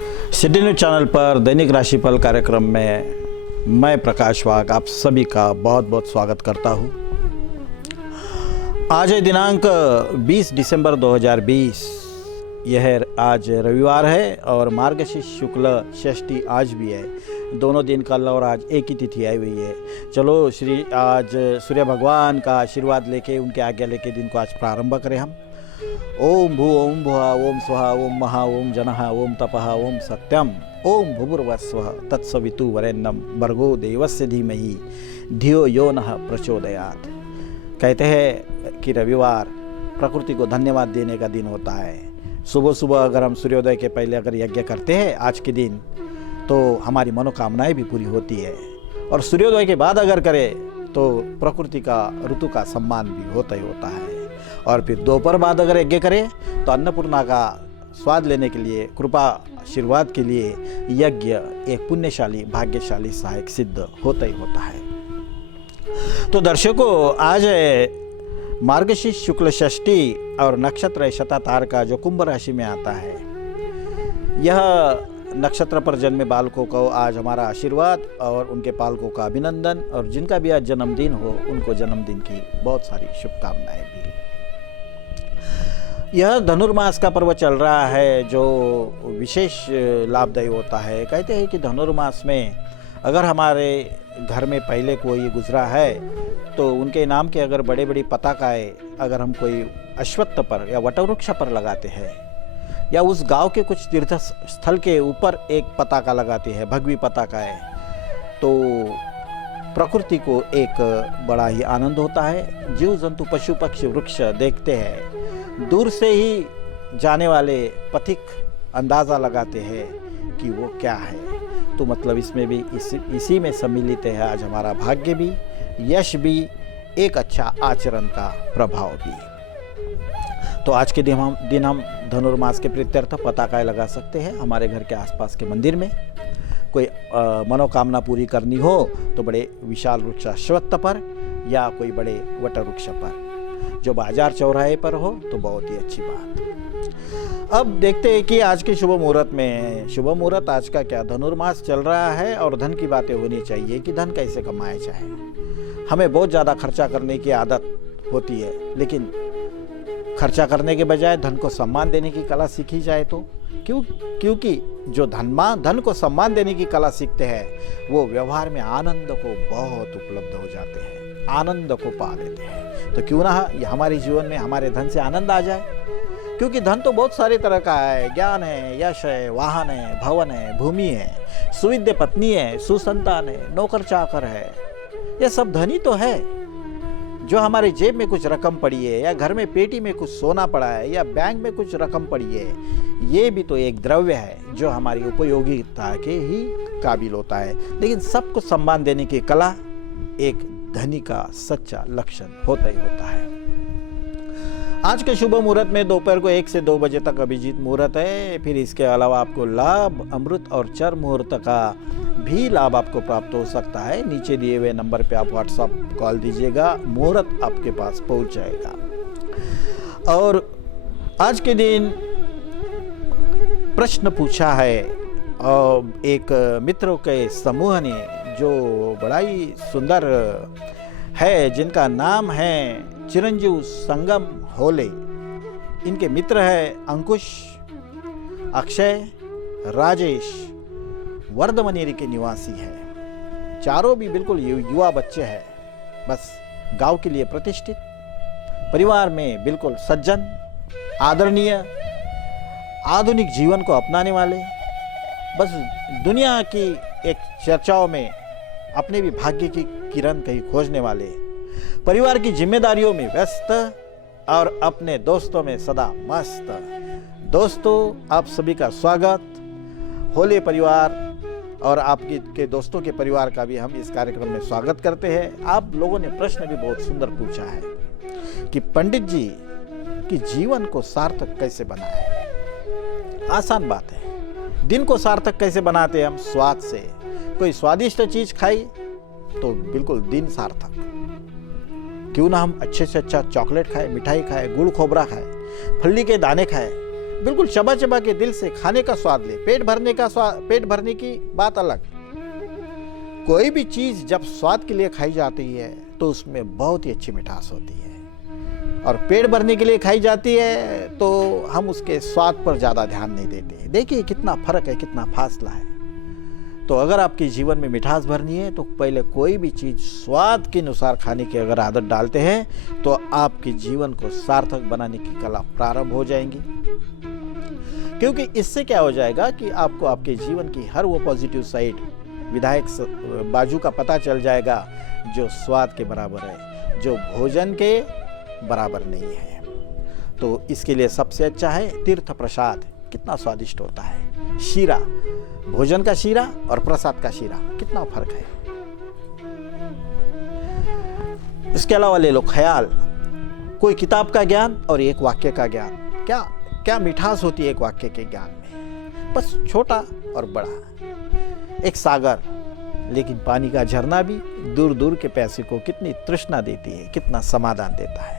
City news channel पर दैनिक राशिफल कार्यक्रम में मैं प्रकाश वाघ आप सभी का बहुत बहुत स्वागत करता हूं। आज है दिनांक 20 दिसंबर 2020। यह आज रविवार है और मार्गशीर्ष शुक्ल षष्ठी आज भी है। दोनों दिन कल और आज एक ही तिथि आई हुई है। चलो आज सूर्य भगवान का आशीर्वाद लेके उनके आज्ञा लेके दिन को आज प्रारंभ करें हम। ओम भू ओम भुआ ओम स्वाहा ओम महा ओम जनः ओम तपः ओम सत्यम ओम भूर्भुवस्वः तत्सवितुर्वरेण्यं भर्गो देवस्य धीमहि धियो यो नः प्रचोदयात्। कहते हैं कि रविवार प्रकृति को धन्यवाद देने का दिन होता है। सुबह सुबह अगर हम सूर्योदय के पहले अगर यज्ञ करते हैं आज के दिन तो हमारी मनोकामनाएं भी पूरी होती है, और सूर्योदय के बाद अगर करें तो प्रकृति का ऋतु का सम्मान भी होता ही होता है। और फिर दोपहर बाद अगर यज्ञ करें तो अन्नपूर्णा का स्वाद लेने के लिए, कृपा आशीर्वाद के लिए यज्ञ एक पुण्यशाली भाग्यशाली सहायक सिद्ध होता ही होता है। तो दर्शकों, आज है मार्गशीर्ष शुक्ल षष्ठी और नक्षत्र है शतातार का जो कुंभ राशि में आता है। यह नक्षत्र पर जन्मे बालकों को आज हमारा आशीर्वाद और उनके पालकों का अभिनंदन, और जिनका भी आज जन्मदिन हो उनको जन्मदिन की बहुत सारी शुभकामनाएं भी। यह धनुर्मास का पर्व चल रहा है जो विशेष लाभदायी होता है। कहते हैं कि धनुर्मास में अगर हमारे घर में पहले कोई गुजरा है तो उनके नाम के अगर बड़े बड़ी पताकाएँ अगर हम कोई अश्वत्थ पर या वटवृक्ष पर लगाते हैं, या उस गांव के कुछ तीर्थ स्थल के ऊपर एक पताका लगाते हैं, भगवी पताका है, तो प्रकृति को एक बड़ा ही आनंद होता है। जीव जंतु पशु पक्षी वृक्ष देखते हैं, दूर से ही जाने वाले पथिक अंदाज़ा लगाते हैं कि वो क्या है। तो मतलब इसमें भी इसी में सम्मिलित है आज हमारा भाग्य भी, यश भी, एक अच्छा आचरण का प्रभाव भी। तो आज के दिन हम धनुर्मास के प्रीत्यर्थ पताकाएं लगा सकते हैं हमारे घर के आसपास के मंदिर में। कोई मनोकामना पूरी करनी हो तो बड़े विशाल वृक्ष अश्वत्थ पर या कोई बड़े वट वृक्ष पर जो बाजार चौराहे पर हो तो बहुत ही अच्छी बात। अब देखते हैं कि आज के शुभ मुहूर्त में, शुभ मुहूर्त आज का क्या, धनुर्मास चल रहा है और धन की बातें होनी चाहिए कि धन कैसे कमाया जाए। हमें बहुत ज़्यादा खर्चा करने की आदत होती है, लेकिन खर्चा करने के बजाय धन को सम्मान देने की कला सीखी जाए तो क्योंकि जो धन को सम्मान देने की कला सीखते हैं वो व्यवहार में आनंद को बहुत उपलब्ध हो जाते हैं, आनंद को पा लेते हैं। तो क्यों ना हमारे जीवन में हमारे धन से आनंद आ जाए, क्योंकि धन तो बहुत सारे तरह का है। ज्ञान है, यश है, वाहन है, भवन है, भूमि है, सुविद्य पत्नी है, सुसंतान है, नौकर चाकर है, ये सब धन ही तो है। जो हमारे जेब में कुछ रकम पड़ी है या घर में पेटी में कुछ सोना पड़ा है या बैंक में कुछ रकम पड़ी है, ये भी तो एक द्रव्य है जो हमारी उपयोगिता के ही काबिल होता है। लेकिन सबको सम्मान देने की कला एक धनी का सच्चा लक्षण होता ही होता है। आज के शुभ मुहूर्त में दोपहर को 1 से 2 बजे तक अभिजीत मुहूर्त है। फिर इसके अलावा आपको लाभ, अमृत और चर मुहूर्त का भी लाभ आपको प्राप्त हो सकता है। नीचे दिए हुए नंबर पे आप व्हाट्सएप कॉल दीजिएगा, मुहूर्त आपके पास पहुंच जाएगा। और आज के दिन प्रश्न पूछा है और एक मित्रों के समूह ने जो बड़ा ही सुंदर है, जिनका नाम है चिरंजीव संगम होले। इनके मित्र है अंकुश, अक्षय, राजेश, वर्धमनेरी के निवासी है। चारों भी बिल्कुल युवा बच्चे हैं, बस गांव के लिए प्रतिष्ठित, परिवार में बिल्कुल सज्जन, आदरणीय, आधुनिक जीवन को अपनाने वाले, बस दुनिया की एक चर्चाओं में अपने भी भाग्य की किरण कहीं खोजने वाले, परिवार की जिम्मेदारियों में व्यस्त और अपने दोस्तों में सदा मस्त। दोस्तों, आप सभी का स्वागत। होले परिवार और आपके के दोस्तों के परिवार का भी हम इस कार्यक्रम में स्वागत करते हैं। आप लोगों ने प्रश्न भी बहुत सुंदर पूछा है कि पंडित जी कि जीवन को सार्थक कैसे बनाएं। आसान बात है, दिन को सार्थक कैसे बनाते हैं हम? स्वाद से। कोई स्वादिष्ट चीज खाई तो बिल्कुल दिन सार्थक। क्यों ना हम अच्छे से अच्छा चॉकलेट खाए, मिठाई खाए, गुड़ खोबरा खाए, फल्ली के दाने खाए, बिल्कुल चबा चबा के दिल से खाने का स्वाद ले। पेट भरने की बात अलग। कोई भी चीज जब स्वाद के लिए खाई जाती है तो उसमें बहुत ही अच्छी मिठास होती है, और पेट भरने के लिए खाई जाती है तो हम उसके स्वाद पर ज़्यादा ध्यान नहीं देते। देखिए कितना फर्क है, कितना फासला है। तो अगर आपके जीवन में मिठास भरनी है तो पहले कोई भी चीज़ स्वाद के अनुसार खाने की अगर आदत डालते हैं तो आपके जीवन को सार्थक बनाने की कला प्रारंभ हो जाएंगी। क्योंकि इससे क्या हो जाएगा कि आपको आपके जीवन की हर वो पॉजिटिव साइड, विधायक बाजू का पता चल जाएगा जो स्वाद के बराबर है, जो भोजन के बराबर नहीं है। तो इसके लिए सबसे अच्छा है तीर्थ प्रसाद। कितना स्वादिष्ट होता है शीरा, भोजन का शीरा और प्रसाद का शीरा, कितना फर्क है। इसके अलावा ले लो ख्याल, कोई किताब का ज्ञान और एक वाक्य का ज्ञान। क्या क्या मिठास होती है एक वाक्य के ज्ञान में, बस छोटा और बड़ा। एक सागर, लेकिन पानी का झरना भी दूर दूर के प्यासे को कितनी तृष्णा देती है, कितना समाधान देता है।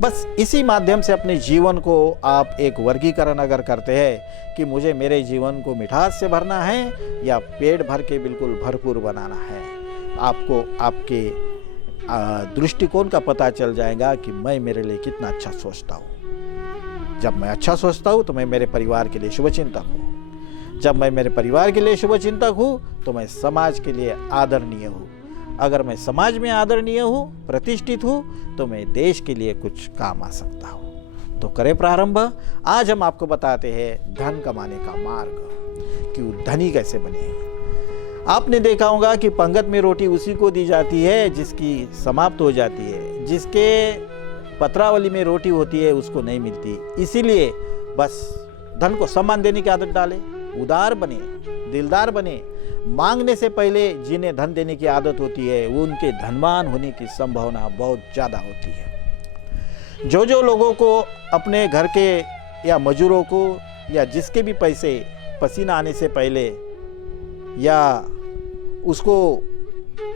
बस इसी माध्यम से अपने जीवन को आप एक वर्गीकरण अगर करते हैं कि मुझे मेरे जीवन को मिठास से भरना है या पेट भर के बिल्कुल भरपूर बनाना है, आपको आपके दृष्टिकोण का पता चल जाएगा कि मैं मेरे लिए कितना अच्छा सोचता हूँ। जब मैं अच्छा सोचता हूँ तो मैं मेरे परिवार के लिए शुभचिंतक हूँ। जब मैं मेरे परिवार के लिए शुभचिंतक हूँ तो मैं समाज के लिए आदरणीय हूँ। अगर मैं समाज में आदरणीय हूँ, प्रतिष्ठित हूँ, तो मैं देश के लिए कुछ काम आ सकता हूँ। तो करें प्रारंभ। आज हम आपको बताते हैं धन कमाने का मार्ग, कि धनी कैसे बने। आपने देखा होगा कि पंगत में रोटी उसी को दी जाती है जिसकी समाप्त हो जाती है, जिसके पत्रावली में रोटी होती है उसको नहीं मिलती। इसीलिए बस धन को सम्मान देने की आदत डालें, उदार बने, दिलदार बने। मांगने से पहले जिन्हें धन देने की आदत होती है उनके धनवान होने की संभावना बहुत ज़्यादा होती है। जो लोगों को अपने घर के या मजूरों को या जिसके भी पैसे पसीना आने से पहले या उसको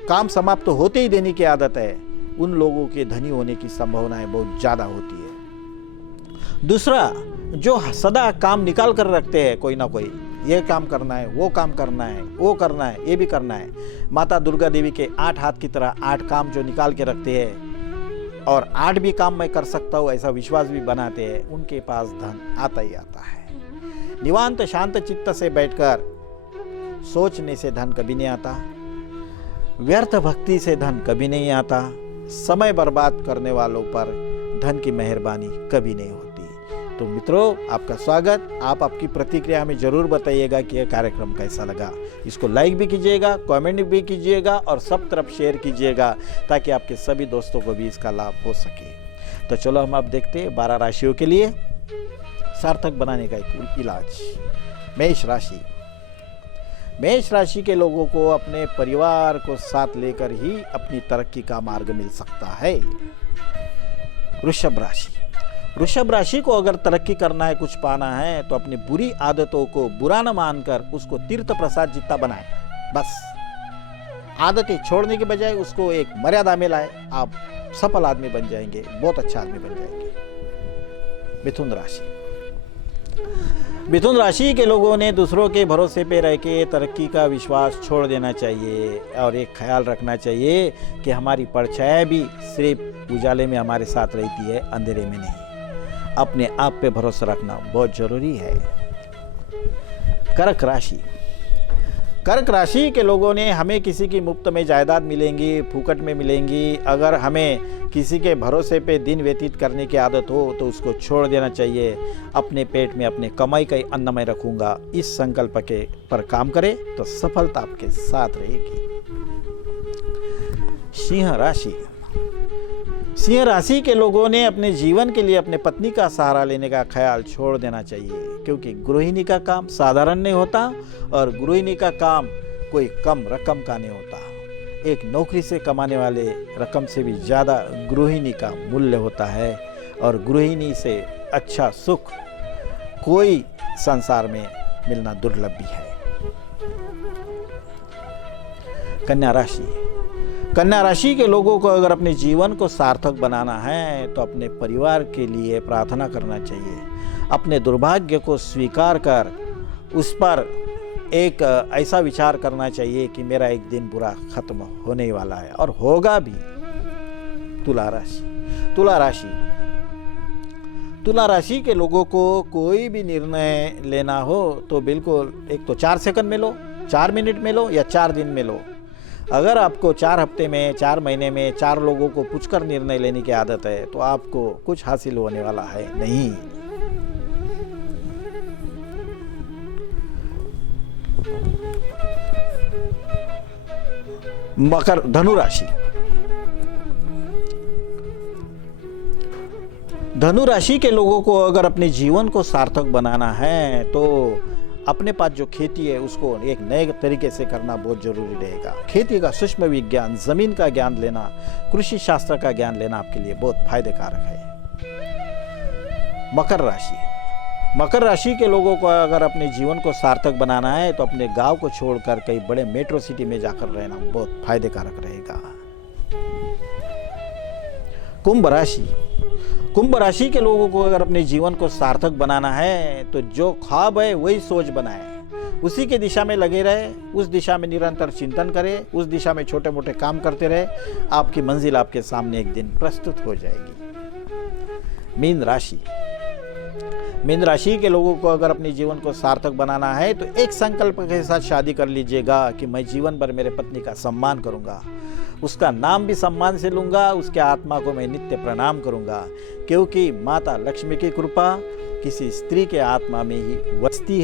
काम समाप्त होते ही देने की आदत है, उन लोगों के धनी होने की संभावनाएं बहुत ज़्यादा होती है। दूसरा, जो सदा काम निकाल कर रखते हैं, कोई ना कोई, ये काम करना है, वो काम करना है, वो करना है, ये भी करना है। माता दुर्गा देवी के 8 हाथ की तरह 8 काम जो निकाल के रखते हैं और 8 भी काम मैं कर सकता हूँ ऐसा विश्वास भी बनाते हैं, उनके पास धन आता ही आता है। निवांत शांत चित्त से बैठकर सोचने से धन कभी नहीं आता, व्यर्थ भक्ति से धन कभी नहीं आता, समय बर्बाद करने वालों पर धन की मेहरबानी कभी नहीं होती। तो मित्रों, आपका स्वागत। आप आपकी प्रतिक्रिया में जरूर बताइएगा कि यह कार्यक्रम कैसा लगा। इसको लाइक भी कीजिएगा, कमेंट भी कीजिएगा और सब तरफ शेयर कीजिएगा ताकि आपके सभी दोस्तों को भी इसका लाभ हो सके। तो चलो हम अब देखते हैं 12 राशियों के लिए सार्थक बनाने का एक इलाज। मेष राशि। मेष राशि के लोगों को अपने परिवार को साथ लेकर ही अपनी तरक्की का मार्ग मिल सकता है। वृषभ राशि। वृषभ राशि को अगर तरक्की करना है, कुछ पाना है, तो अपनी बुरी आदतों को बुरा न मानकर उसको तीर्थ प्रसाद जितना बनाए। बस आदतें छोड़ने के बजाय उसको एक मर्यादा में लाए, आप सफल आदमी बन जाएंगे, बहुत अच्छा आदमी बन जाएंगे। मिथुन राशि। मिथुन राशि के लोगों ने दूसरों के भरोसे पे रह के तरक्की का विश्वास छोड़ देना चाहिए और एक ख्याल रखना चाहिए कि हमारी परछाया भी सिर्फ उजाले में हमारे साथ रहती है, अंधेरे में नहीं। अपने आप पे भरोसा रखना बहुत जरूरी है। कर्क राशि। कर्क राशि के लोगों ने हमें किसी की मुफ्त में जायदाद मिलेंगी, फूकट में मिलेंगी। अगर हमें किसी के भरोसे पे दिन व्यतीत करने की आदत हो तो उसको छोड़ देना चाहिए। अपने पेट में अपने कमाई का ही अन्न मैं रखूंगा, इस संकल्प के पर काम करें तो सफलता आपके साथ रहेगी। सिंह राशि। सिंह राशि के लोगों ने अपने जीवन के लिए अपने पत्नी का सहारा लेने का ख्याल छोड़ देना चाहिए, क्योंकि गृहिणी का काम साधारण नहीं होता और गृहिणी का काम कोई कम रकम का नहीं होता। एक नौकरी से कमाने वाले रकम से भी ज़्यादा गृहिणी का मूल्य होता है और गृहिणी से अच्छा सुख कोई संसार में मिलना दुर्लभ भी है। कन्या राशि। कन्या राशि के लोगों को अगर अपने जीवन को सार्थक बनाना है तो अपने परिवार के लिए प्रार्थना करना चाहिए। अपने दुर्भाग्य को स्वीकार कर उस पर एक ऐसा विचार करना चाहिए कि मेरा एक दिन बुरा खत्म होने वाला है और होगा भी। तुला राशि के लोगों को कोई भी निर्णय लेना हो तो बिल्कुल एक तो 4 सेकंड में लो, 4 मिनट में लो या 4 दिन में लो। अगर आपको 4 हफ्ते में, 4 महीने में 4 लोगों को पूछकर निर्णय लेने की आदत है तो आपको कुछ हासिल होने वाला है नहीं। धनु राशि के लोगों को अगर अपने जीवन को सार्थक बनाना है तो अपने पास जो खेती है उसको एक नए तरीके से करना बहुत जरूरी रहेगा। खेती का सूक्ष्म विज्ञान, जमीन का ज्ञान लेना, कृषि शास्त्र का ज्ञान लेना आपके लिए बहुत फायदेकारक है। मकर राशि के लोगों को अगर अपने जीवन को सार्थक बनाना है तो अपने गांव को छोड़कर कई बड़े मेट्रो सिटी में जाकर रहना बहुत फायदेकारक रहेगा। कुंभ राशि के लोगों को अगर अपने जीवन को सार्थक बनाना है तो जो ख्वाब है वही सोच बनाए, उसी के दिशा में लगे रहे, उस दिशा में निरंतर चिंतन करें, उस दिशा में छोटे मोटे काम करते रहे, आपकी मंजिल आपके सामने एक दिन प्रस्तुत हो जाएगी। मीन राशि के लोगों को अगर अपने जीवन को सार्थक बनाना है तो एक संकल्प के साथ शादी कर लीजिएगा कि मैं जीवन भर मेरे पत्नी का सम्मान करूंगा, उसका नाम भी सम्मान से लूंगा, उसके आत्मा को मैं नित्य प्रणाम करूंगा, क्योंकि माता लक्ष्मी की कृपा किसी स्त्री के आत्मा में ही बसती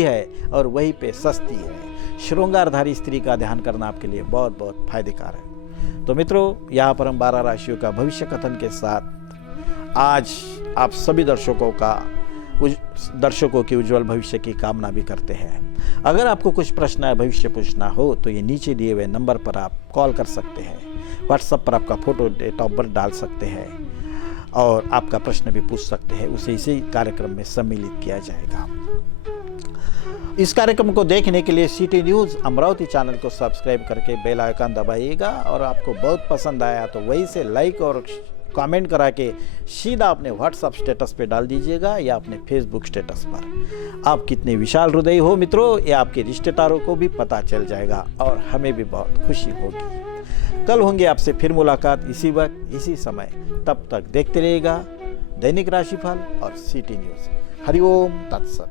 है और वहीं पे सस्ती है। श्रृंगारधारी स्त्री का ध्यान करना आपके लिए बहुत बहुत फायदेकार है। तो मित्रों, यहाँ पर हम 12 राशियों का भविष्य कथन के साथ आज आप सभी दर्शकों की उज्जवल भविष्य की कामना भी करते हैं। अगर आपको कुछ प्रश्न या भविष्य पूछना हो तो ये नीचे दिए हुए नंबर पर आप कॉल कर सकते हैं, व्हाट्सएप पर आपका फोटो, डेट ऑफ बर्थ डाल सकते हैं और आपका प्रश्न भी पूछ सकते हैं, उसे इसी कार्यक्रम में सम्मिलित किया जाएगा। इस कार्यक्रम को देखने के लिए सिटी न्यूज़ अमरावती चैनल को सब्सक्राइब करके बेल आइकन दबाइएगा और आपको बहुत पसंद आया तो वहीं से लाइक और कमेंट करा के सीधा अपने व्हाट्सएप स्टेटस पे डाल दीजिएगा या अपने फेसबुक स्टेटस पर। आप कितने विशाल हृदय हो मित्रों, ये आपके रिश्तेदारों को भी पता चल जाएगा और हमें भी बहुत खुशी होगी। कल होंगे आपसे फिर मुलाकात इसी वक्त इसी समय। तब तक देखते रहिएगा दैनिक राशिफल और सिटी न्यूज़। हरिओम तत्सत।